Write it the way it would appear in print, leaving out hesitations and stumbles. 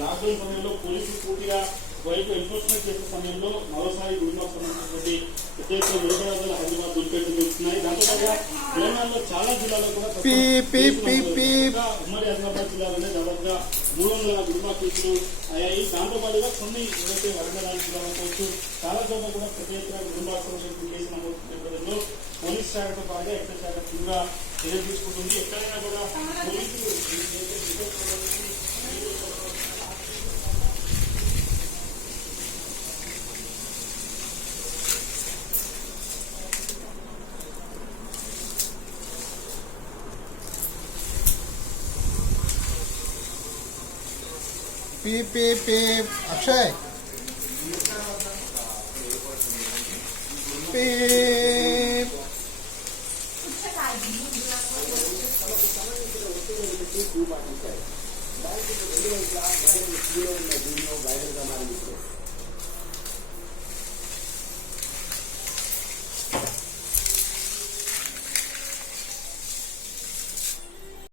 Lockdown సమయంలో పోలీసులు పూర్తిగా వైపు ఎన్ఫోర్స్మెంట్ చేసే సమయంలో మరోసారి గుడిమాకు సంబంధించినటువంటి పెద్ద ఎత్తున నిరసనలు హైదరాబాద్ దులిపెట్టుకుంటున్నాయి. దాంతోపాటుగా తెలంగాణలో చాలా జిల్లాలో కూడా ఉమ్మడి ఆదిలాబాద్ జిల్లాలోనే దాదాపుగా 300 గుడిమా కేసులు అయ్యాయి. దాంతోపాటుగా కొన్ని ఏదైతే వరంగల్ జిల్లాలో కావచ్చు చాలా చోట్ల కూడా పెద్ద ఎత్తున గుడిమాకు సంబంధించిన కేసు నమోదు నేపథ్యంలో పోలీస్ శాఖతో పాటుగా ఎక్సైజ్ శాఖ తీవ్ర చర్యలు తీసుకుంటుంది. ఎక్కడైనా కూడా పోలీసులు अक्षय వైరల్ గా